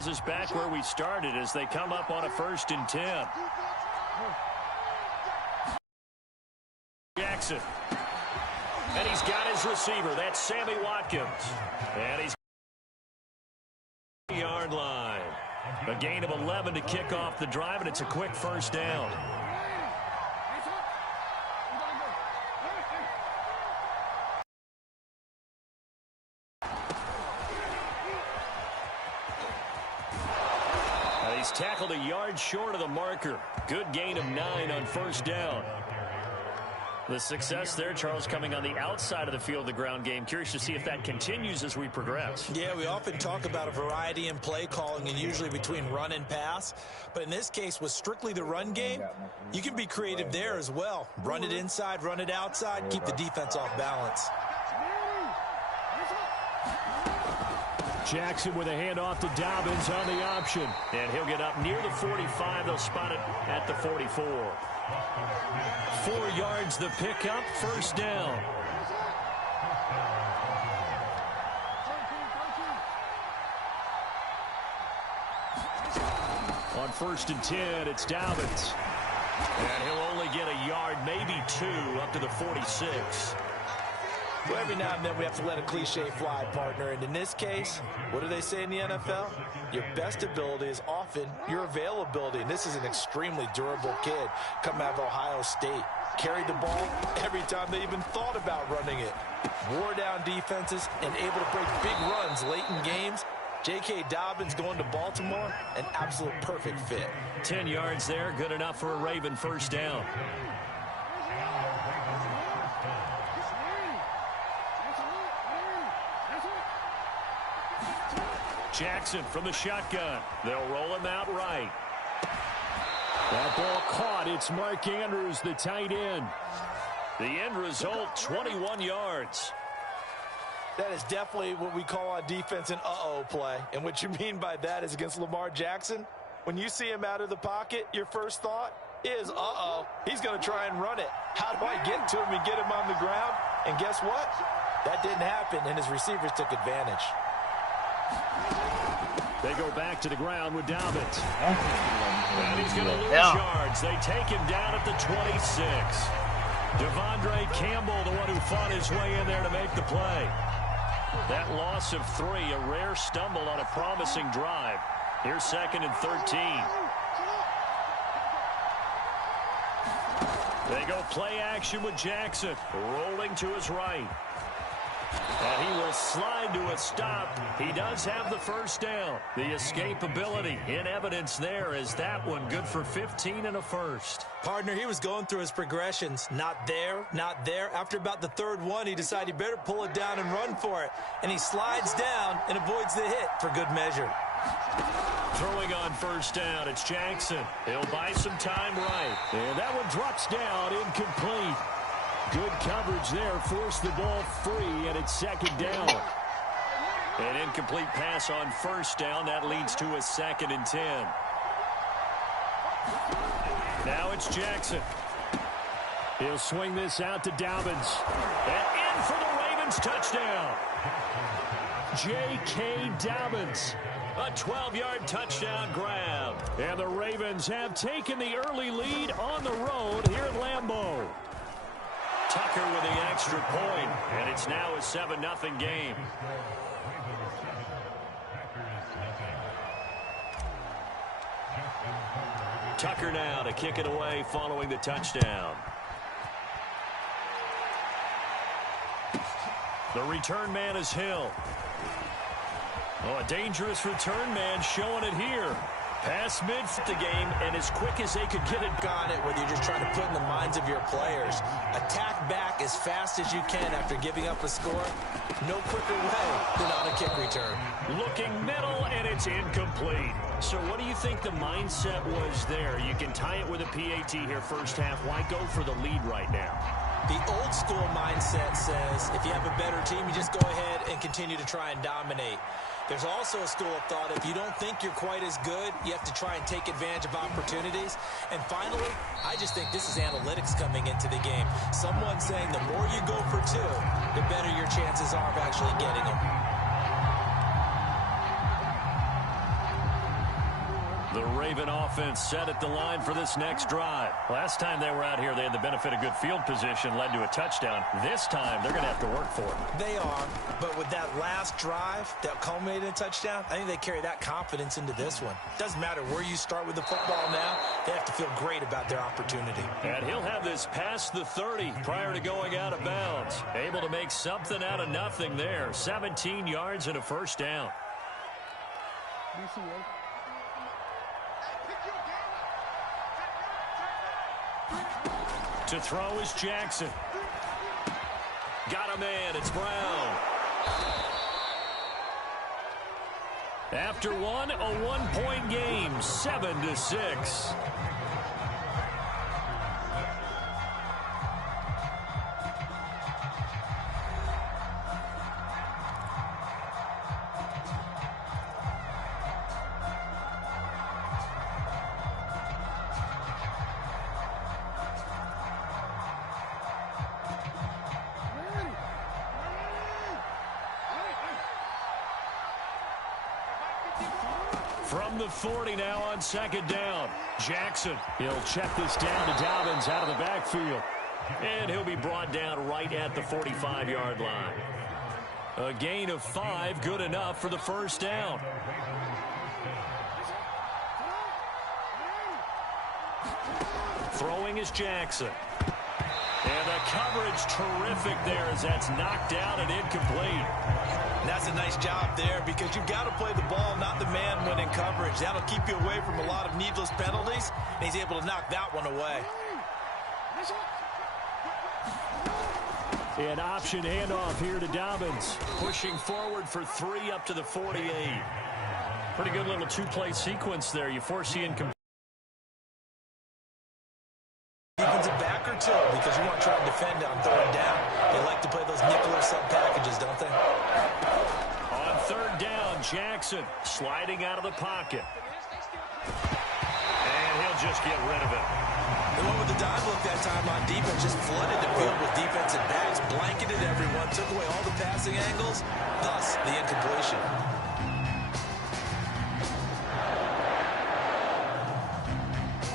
This is back where we started as they come up on a 1st and 10. Jackson. And he's got his receiver. That's Sammy Watkins. And he's on the yard line. A gain of 11 to kick off the drive, and it's a quick 1st down. He's tackled a yard short of the marker. Good gain of 9 on 1st down. The success there, Charles, coming on the outside of the field, the ground game. Curious to see if that continues as we progress. Yeah, we often talk about a variety in play calling and usually between run and pass. But in this case, with strictly the run game, you can be creative there as well. Run it inside, run it outside, keep the defense off balance. Jackson with a handoff to Dobbins on the option. And he'll get up near the 45. They'll spot it at the 44. 4 yards the pickup, 1st down. On 1st and 10, it's Dobbins. And he'll only get a yard, maybe 2, up to the 46. Well, every now and then we have to let a cliche fly, partner. And in this case, what do they say in the NFL? Your best ability is often your availability. And this is an extremely durable kid coming out of Ohio State. Carried the ball every time they even thought about running it. Wore down defenses and able to break big runs late in games. J.K. Dobbins going to Baltimore, an absolute perfect fit. 10 yards there, good enough for a Raven 1st down. Jackson from the shotgun. They'll roll him out right. That ball caught. It's Mark Andrews, the tight end. The end result, 21 yards. That is definitely what we call on defense an uh-oh play. And what you mean by that is against Lamar Jackson, when you see him out of the pocket, your first thought is, uh-oh, he's going to try and run it. How do I get to him and get him on the ground? And guess what? That didn't happen, and his receivers took advantage. They go back to the ground with Dobbins. And he's going to lose yards. They take him down at the 26. Devondre Campbell, the one who fought his way in there to make the play. That loss of 3, a rare stumble on a promising drive. Here's 2nd and 13. They go play action with Jackson, rolling to his right. And he will slide to a stop. He does have the 1st down. The escapability in evidence there is that one good for 15 and a 1st. Partner, he was going through his progressions. Not there, not there. After about the 3rd one, he decided he better pull it down and run for it. And he slides down and avoids the hit for good measure. Throwing on 1st down, it's Jackson. He'll buy some time right. And that one drops down, incomplete. Good coverage there, forced the ball free, and it's 2nd down. An incomplete pass on 1st down. That leads to a 2nd and 10. Now it's Jackson. He'll swing this out to Dobbins. And in for the Ravens touchdown. J.K. Dobbins. A 12-yard touchdown grab. And the Ravens have taken the early lead on the road here at Lambeau. Tucker with the extra point, and it's now a 7-0 game. Tucker now to kick it away following the touchdown. The return man is Hill. Oh, a dangerous return man showing it here. Pass mid the game, and as quick as they could get it. Got it, whether you're just trying to put in the minds of your players. Attack back as fast as you can after giving up a score. No quicker way than on a kick return. Looking middle, and it's incomplete. So what do you think the mindset was there? You can tie it with a PAT here 1st half. Why go for the lead right now? The old school mindset says if you have a better team, you just go ahead and continue to try and dominate. There's also a school of thought, if you don't think you're quite as good, you have to try and take advantage of opportunities. And finally, I just think this is analytics coming into the game. Someone saying the more you go for 2, the better your chances are of actually getting them. The Raven offense set at the line for this next drive. Last time they were out here, they had the benefit of good field position, led to a touchdown. This time, they're going to have to work for it. They are, but with that last drive that culminated in a touchdown, I think they carry that confidence into this one. Doesn't matter where you start with the football now, they have to feel great about their opportunity. And he'll have this past the 30 prior to going out of bounds. Able to make something out of nothing there. 17 yards and a first down. To throw is Jackson. Got a man. It's Brown. After one, a 1-point game, 7-6. From the 40 now on second down. Jackson, he'll check this down to Dobbins out of the backfield. And he'll be brought down right at the 45-yard line. A gain of 5, good enough for the first down. Throwing is Jackson. And the coverage terrific there as that's knocked down and incomplete. And that's a nice job there because you've got to play the ball, not the man when in coverage. That'll keep you away from a lot of needless penalties, and he's able to knock that one away. An option handoff here to Dobbins. Pushing forward for 3 up to the 48. Pretty good little two-play sequence there. You foresee incomplete. Defensive back or two because you want to try and defend on third down. They like to play those nickel or sub packages, don't they? On third down, Jackson sliding out of the pocket. And he'll just get rid of it. They went with the dive look that time on defense, just flooded the field with defensive backs, blanketed everyone, took away all the passing angles, thus the incompletion.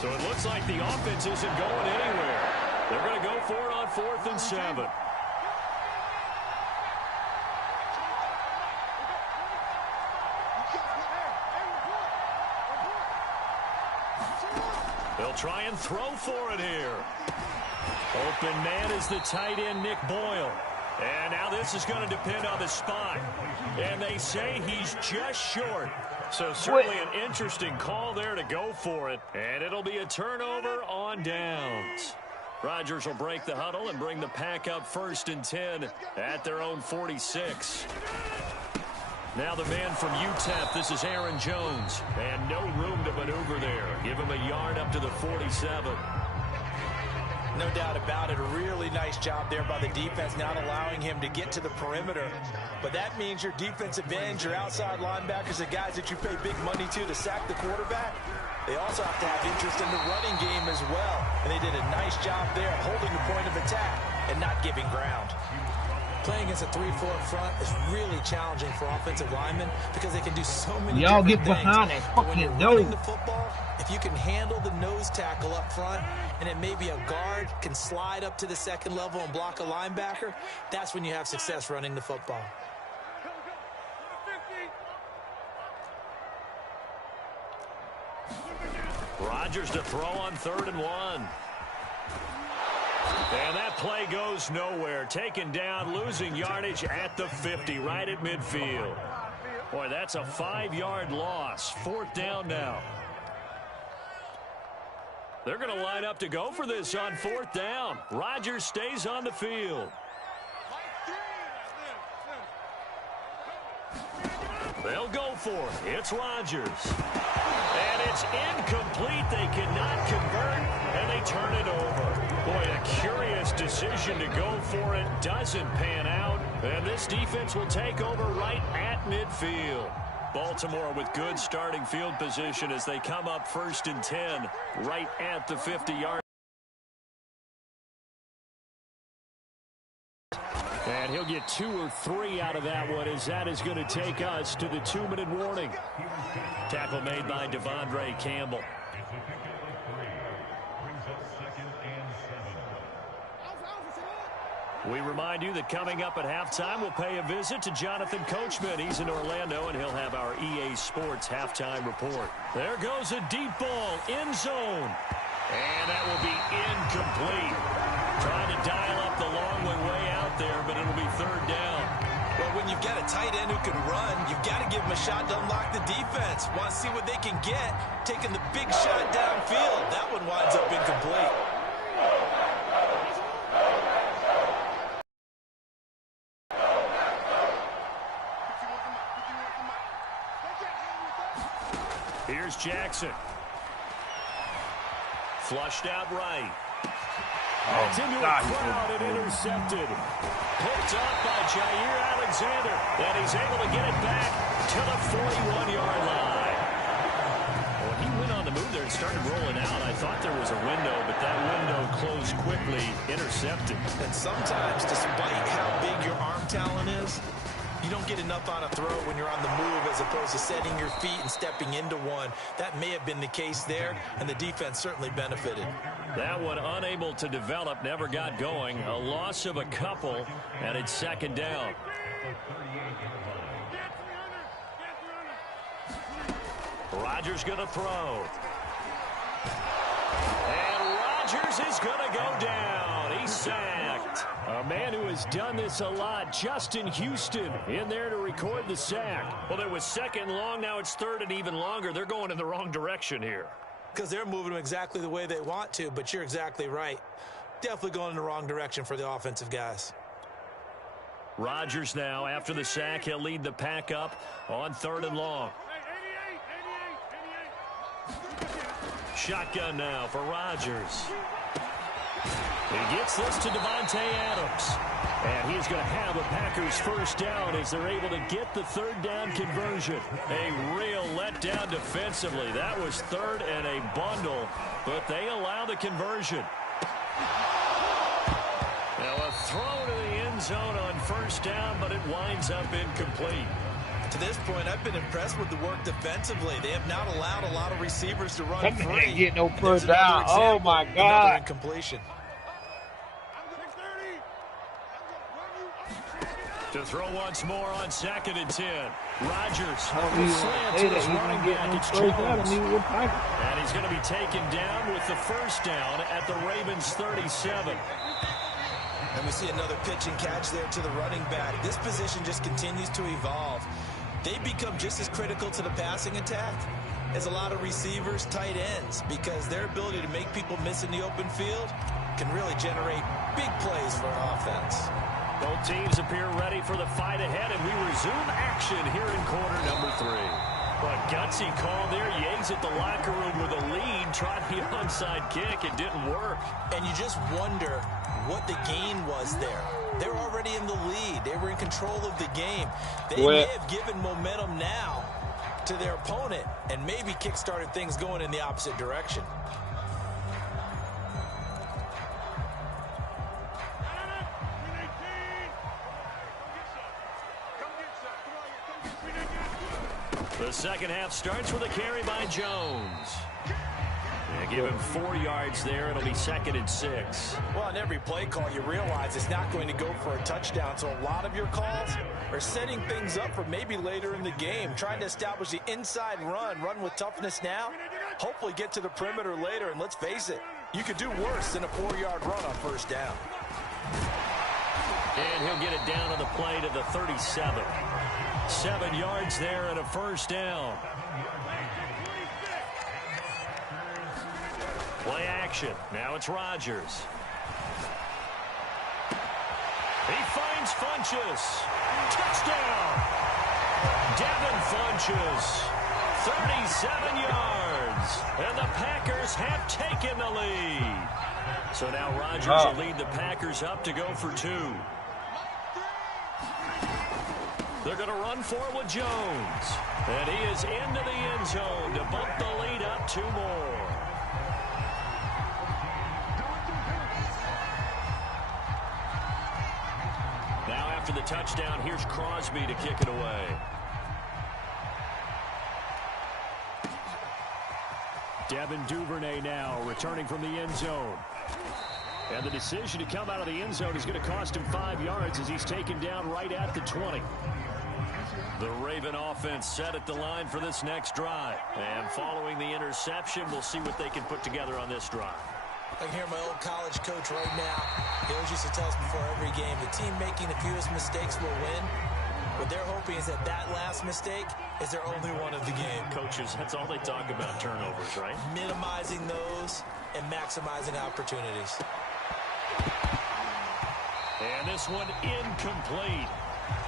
So it looks like the offense isn't going anywhere. They're going to go for it on 4th and 7. They'll try and throw for it here. Open man is the tight end, Nick Boyle. And now this is going to depend on the spot. And they say he's just short. So certainly an interesting call there to go for it. And it'll be a turnover on downs. Rodgers will break the huddle and bring the pack up 1st and 10 at their own 46. Now the man from UTEP, this is Aaron Jones. And no room to maneuver there. Give him a yard up to the 47. No doubt about it. A really nice job there by the defense, not allowing him to get to the perimeter. But that means your defensive ends, your outside linebackers, the guys that you pay big money to sack the quarterback, they also have to have interest in the running game as well. And they did a nice job there holding the point of attack and not giving ground. Playing against a 3-4 front is really challenging for offensive linemen because they can do so many Y'all get different behind things. that But when you're fucking running door. the football, if you can handle the nose tackle up front and then maybe a guard can slide up to the second level and block a linebacker, that's when you have success running the football. Rodgers to throw on 3rd and 1. And that play goes nowhere. Taken down, losing yardage at the 50, right at midfield. Boy, that's a 5-yard loss. 4th down now. They're going to line up to go for this on 4th down. Rodgers stays on the field. They'll go for it. It's Rodgers. And it's incomplete. They cannot convert, and they turn it over. Boy, a curious decision to go for it. Doesn't pan out. And this defense will take over right at midfield. Baltimore with good starting field position as they come up 1st and 10 right at the 50-yard. And he'll get 2 or 3 out of that one, as that is going to take us to the 2-minute warning. Tackle made by Devondre Campbell. We remind you that coming up at halftime, we'll pay a visit to Jonathan Coachman. He's in Orlando, and he'll have our EA Sports halftime report. There goes a deep ball, end zone. And that will be incomplete. Trying to dial up the long way out there, but it'll be 3rd down. Well, when you've got a tight end who can run, you've got to give him a shot to unlock the defense. Want to see what they can get. Taking the big shot downfield. That one winds up incomplete. Here's Jackson. Flushed out right. That's into a crowd and intercepted. Picked up by Jair Alexander. And he's able to get it back to the 41-yard line. When he went on the move there and started rolling out, I thought there was a window, but that window closed quickly, intercepted. And sometimes, despite how big your arm talent is, you don't get enough on a throw when you're on the move as opposed to setting your feet and stepping into one. That may have been the case there, and the defense certainly benefited. That one unable to develop, never got going. A loss of a couple, and it's 2nd down. Rodgers going to throw. And Rodgers is going to go down. He's sacked. A man who has done this a lot, Justin Houston, in there to record the sack. Well, it was 2nd and long. Now it's 3rd and even longer. They're going in the wrong direction here. Because they're moving them exactly the way they want to, but you're exactly right. Definitely going in the wrong direction for the offensive guys. Rodgers now, after the sack, he'll lead the pack up on 3rd and long. Shotgun now for Rodgers. He gets this to Davante Adams. And he's going to have a Packers 1st down as they're able to get the 3rd down conversion. A real letdown defensively. That was 3rd and a bundle, but they allow the conversion. Now a throw to the end zone on 1st down, but it winds up incomplete. To this point, I've been impressed with the work defensively. They have not allowed a lot of receivers to run free. Can't get no 1st down. Oh, my God. Incompletion. To throw once more on 2nd and 10. Rodgers. Slants to his running back. It's Jones. And he's going to be taken down with the 1st down at the Ravens 37. And we see another pitch and catch there to the running back. This position just continues to evolve. They become just as critical to the passing attack as a lot of receivers, tight ends, because their ability to make people miss in the open field can really generate big plays for an offense. Both teams appear ready for the fight ahead, and we resume action here in quarter number 3. A gutsy call there. Yates at the locker room with a lead, tried the onside kick. It didn't work. And you just wonder what the gain was there. They're already in the lead. They were in control of the game. They may have given momentum now to their opponent and maybe kick-started things going in the opposite direction. The second half starts with a carry by Jones. They give him 4 yards there. It'll be 2nd and 6. Well, on every play call, you realize it's not going to go for a touchdown. So a lot of your calls are setting things up for maybe later in the game, trying to establish the inside run with toughness now, hopefully get to the perimeter later. And let's face it, you could do worse than a 4-yard run on 1st down. And he'll get it down on the play to the 37. 7 yards there and a 1st down. Play action. Now it's Rodgers. He finds Funchess. Touchdown. Devin Funchess. 37 yards. And the Packers have taken the lead. So now Rodgers will lead the Packers up to go for 2. They're going to run for it with Jones. And he is into the end zone to bump the lead up 2 more. Now after the touchdown. Here's Crosby to kick it away. Devin Duvernay now returning from the end zone. And the decision to come out of the end zone is going to cost him 5 yards as he's taken down right at the 20. The Raven offense set at the line for this next drive. And following the interception, we'll see what they can put together on this drive. I can hear my old college coach right now. He always used to tell us before every game, the team making the fewest mistakes will win. What they're hoping is that that last mistake is their only one of the game. Coaches, that's all they talk about, turnovers, right? Minimizing those and maximizing opportunities. And this one incomplete.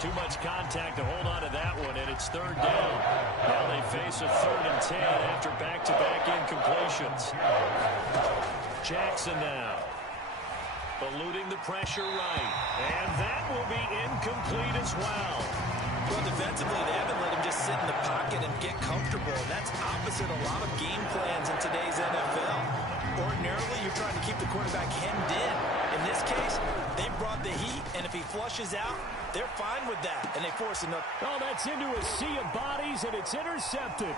Too much contact to hold on to that one, and it's third down. Now they face a 3rd and 10 after back-to-back incompletions. Jackson now. Eluding the pressure right. And that will be incomplete as well. Well, defensively, they haven't let him just sit in the pocket and get comfortable. And that's opposite a lot of game plans in today's NFL. Ordinarily, you're trying to keep the quarterback hemmed in. In this case, they brought the heat, and if he flushes out, they're fine with that, and they force enough. Oh, that's into a sea of bodies, and it's intercepted.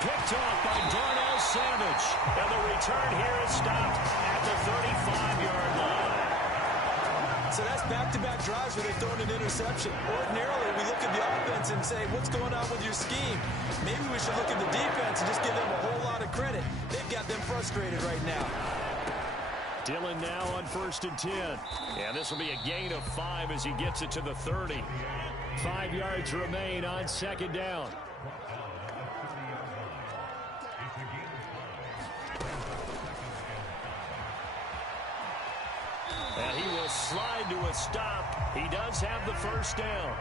Picked off by Darnell Savage. And the return here is stopped at the 35-yard line. So that's back-to-back drives where they've thrown an interception. Ordinarily, we look at the offense and say, what's going on with your scheme? Maybe we should look at the defense and just give them a whole lot of credit. They've got them frustrated right now. Dillon now on 1st and 10. And this will be a gain of 5 as he gets it to the 30. 5 yards remain on 2nd down. And he will slide to a stop. He does have the 1st down.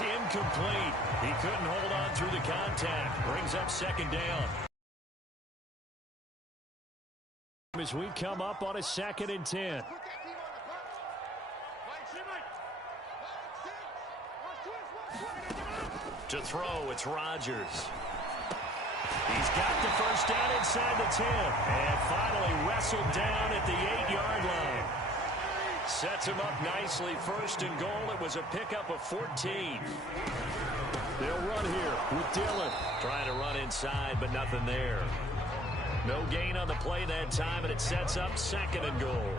Incomplete. He couldn't hold on through the contact. Brings up 2nd down. As we come up on a 2nd and 10. To throw, it's Rodgers. He's got the 1st down inside the 10. And finally wrestled down at the 8-yard line. Sets him up nicely. 1st and goal. It was a pickup of 14. They'll run here with Dillon. Trying to run inside, but nothing there. No gain on the play that time, and it sets up 2nd and goal.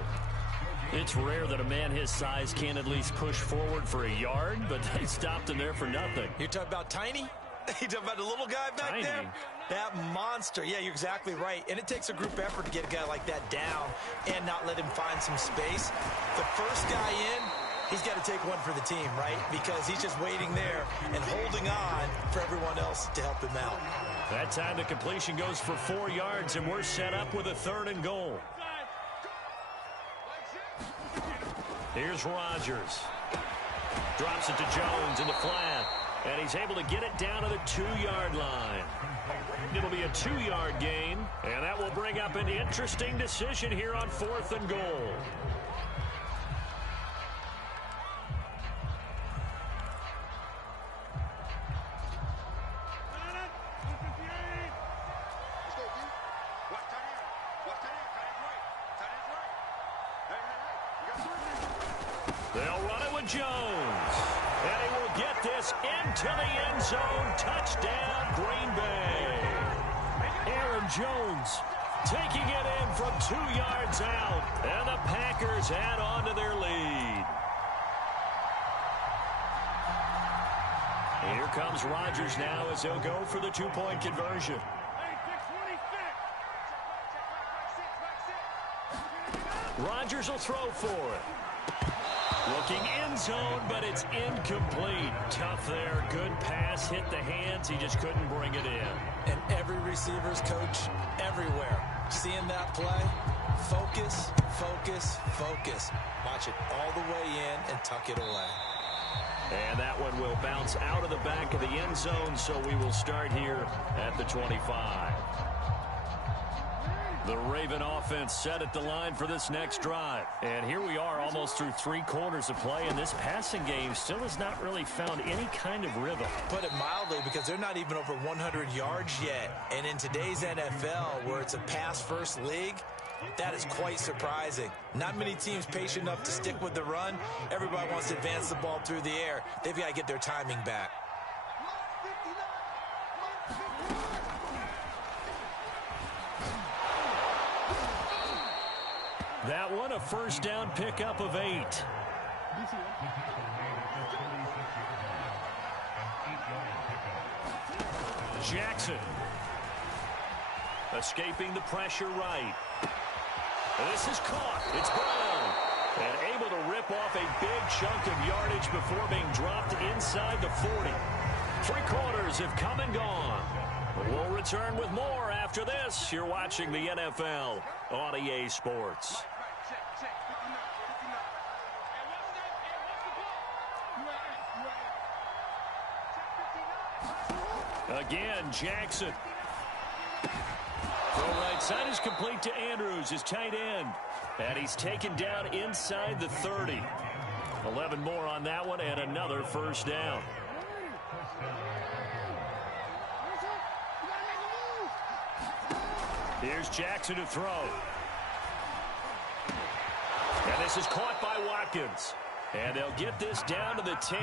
It's rare that a man his size can at least push forward for a yard, but they stopped him there for nothing. You're talking about Tiny? You talking about the little guy back there? That monster. Yeah, you're exactly right. And it takes a group effort to get a guy like that down and not let him find some space. The first guy in, he's got to take one for the team, right? Because he's just waiting there and holding on for everyone else to help him out. That time the completion goes for 4 yards, and we're set up with a 3rd and goal. Here's Rodgers. Drops it to Jones in the flat. And he's able to get it down to the 2-yard line. It'll be a 2-yard gain, and that will bring up an interesting decision here on 4th and goal. They'll run it with Jones. And he will get this into the end zone. Touchdown, Green Bay. Aaron Jones taking it in from 2 yards out. And the Packers add on to their lead. Here comes Rodgers now as he'll go for the 2-point conversion. Rodgers will throw for it. Looking end zone, but it's incomplete. Tough there. Good pass. Hit the hands. He just couldn't bring it in. And every receiver's coach everywhere. Seeing that play, focus, focus, focus. Watch it all the way in and tuck it away. And that one will bounce out of the back of the end zone, so we will start here at the 25. The Raven offense set at the line for this next drive. And here we are almost through 3 quarters of play, and this passing game still has not really found any kind of rhythm. Put it mildly, because they're not even over 100 yards yet. And in today's NFL, where it's a pass-first league, that is quite surprising. Not many teams patient enough to stick with the run. Everybody wants to advance the ball through the air. They've got to get their timing back. That one, a first down pickup of 8. Jackson. Escaping the pressure right. This is caught. It's Brown. And able to rip off a big chunk of yardage before being dropped inside the 40. 3 quarters have come and gone. We'll return with more after this. You're watching the NFL on EA Sports. Again, Jackson. Throw right side is complete to Andrews, his tight end. And he's taken down inside the 30. 11 more on that one and another first down. Here's Jackson to throw. And this is caught by Watkins. And they'll get this down to the 10.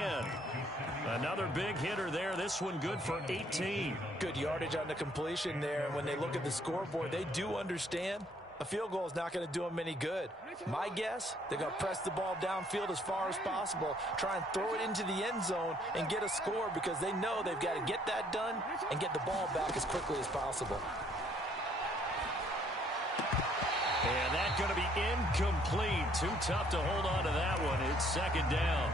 Another big hitter there. This one good for 18. Good yardage on the completion there. And when they look at the scoreboard, they do understand a field goal is not going to do them any good. My guess, they're going to press the ball downfield as far as possible, try and throw it into the end zone and get a score, because they know they've got to get that done and get the ball back as quickly as possible. And that's going to be incomplete. Too tough to hold on to that one. It's second down.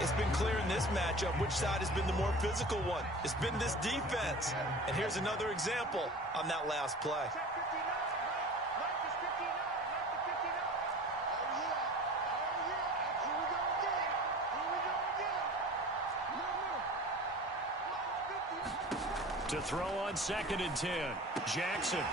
It's been clear in this matchup which side has been the more physical one. It's been this defense. And here's another example on that last play. To throw on 2nd and 10. Jackson.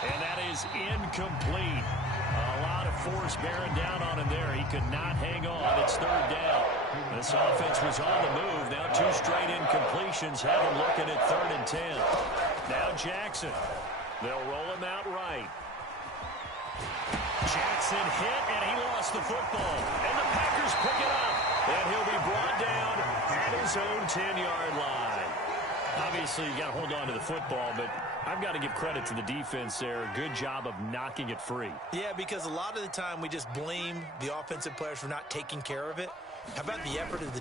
And that is incomplete. A lot of force bearing down on him there. He could not hang on. It's 3rd down. This offense was on the move. Now 2 straight incompletions have him looking at 3rd and 10. Now Jackson. They'll roll him out right. Jackson hit, and he lost the football. And the Packers pick it up. And he'll be brought down at his own 10-yard line. Obviously, you got to hold on to the football, but I've got to give credit to the defense there. Good job of knocking it free. Yeah, because a lot of the time we just blame the offensive players for not taking care of it. How about the effort of the